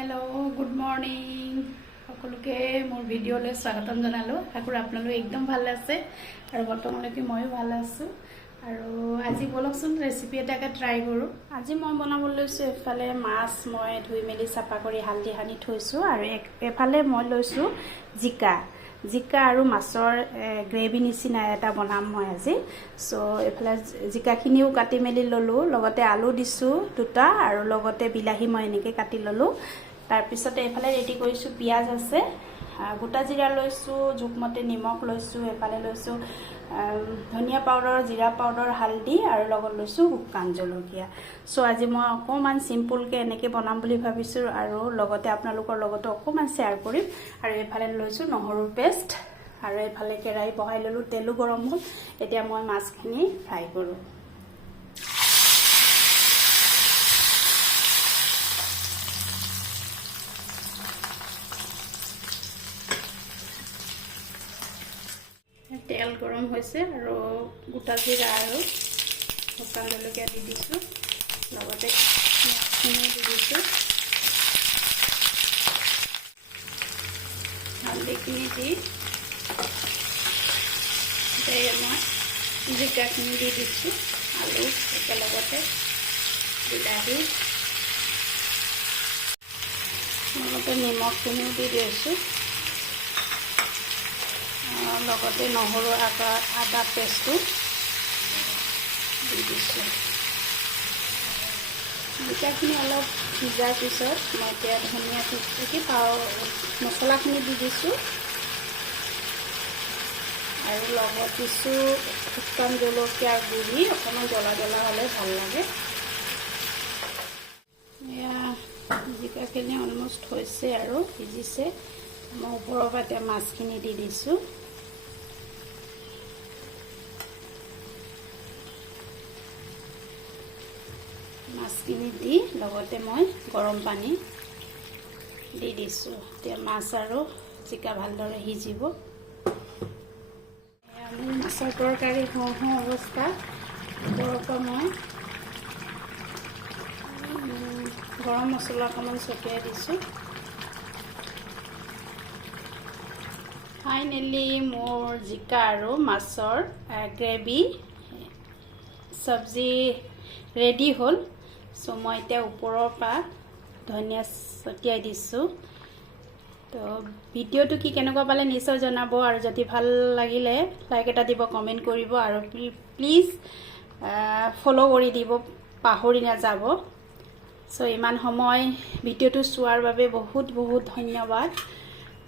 hello good morning সকলোকে মোৰ ভিডিঅ'লৈ স্বাগতম জনালো আশা কৰো আপোনালোক একদম ভাল আছে আৰু বৰ্তমানলৈকে ময়ো ভাল আছো আৰু আজি বলকচোন ৰেচিপি এটাকে ট্ৰাই কৰো আজি মই বনাব লৈছো এফালে মাছ মই ধুই মেলি চাফা কৰি হালধি হানি থৈছো আৰু এফালে মই লৈছো জিকা আৰু মাছৰ গ্ৰেভি নিচিনা এটা বনাম মই আজি সো এফালে জিকাখিনিও কাটি মেলি ললো লগতে আলু দিছো দুটা আৰু লগতে বিলাহী মই এনেকৈ কাটি ললো তাৰ পিছতে এফালে ৰেডি কৰিছো পিয়াজ আছে গোটা জিৰা লৈছো জুকমতে নিমখ লৈছো এফালে লৈছো ধনিয়া পাউডাৰ জিৰা পাউডাৰ হালধি আৰু লগত লৈছো শুকান জলকীয়া সো আজি মই অকমান সিম্পল কে এনেকৈ বনাম বুলি ভাবিছো আৰু লগতে আপোনালোকৰ লগত অকমান শেয়াৰ কৰিম আৰু এফালে লৈছো নহৰু পেষ্ট আৰু এফালে কেৰাহী বহাই ললো তেলো গৰম হ'ল এতিয়া মই মাছখিনি ফ্ৰাই কৰো তেল গৰম হৈছে আৰু গোটা জিৰা আৰু শুকান জলকীয়া দি দিছো লগতে মাছখিনি দি দিছো হালধিখিনি দি মই জিকাখিনি দি দিছো আলু একেলগতে বিলাহী লগতে নিমখখিনিও দি দিছো লগতে নহৰু আদা পেষ্টটো দি দিছোঁ জিকাখিনি অলপ সিজাৰ পিছত মই এতিয়া ধনিয়া মছলাখিনি দি দিছোঁ আৰু লগত দিছোঁ শুকান জলকীয়াৰ গুড়ি অকণমান জ্বলা হ'লে ভাল লাগে এয়া জিকাখিনি অলমষ্ট হৈছে আৰু সিজিছে মই ওপৰৰ পৰা এতিয়া মাছখিনি দি দিছোঁ মাছখিনি দি লগতে মই গৰম পানী দি দিছোঁ এতিয়া মাছ আৰু জিকা ভালদৰে সিজিব মোৰ মাছৰ তৰকাৰী হওঁ অৱস্থা ওপৰৰ পৰা মই গৰম মছলা অকণমান ছটিয়াই দিছোঁ ফাইনেলি মোৰ জিকা আৰু মাছৰ গ্ৰেভি চব্জি ৰেডি হ'ল সো মই এতিয়া ওপৰৰ পৰা ধনিয়া ছটিয়াই দিছোঁ তো ভিডিঅ'টো কি কেনেকুৱা পালে নিশ্চয় জনাব আৰু যদি ভাল লাগিলে লাইক এটা দিব কমেণ্ট কৰিব আৰু প্লিজ ফলো কৰি দিব পাহৰি নাযাব সো ইমান সময় ভিডিঅ'টো চোৱাৰ বাবে বহুত ধন্যবাদ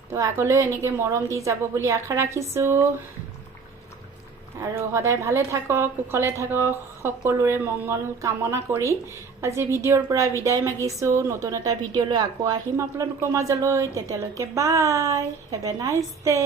তো আগলৈ এনেকৈ মৰম দি যাব বুলি আশা ৰাখিছোঁ আৰু সদায় ভালে থাকক কুশলে থাকক সকলোৰে মংগল কামনা কৰি আজি ভিডিঅ'ৰ পৰা বিদায় মাগিছোঁ নতুন এটা ভিডিঅ'লৈ আকৌ আহিম আপোনালোকৰ মাজলৈ তেতিয়ালৈকে বাই হেভ এ নাইস ডে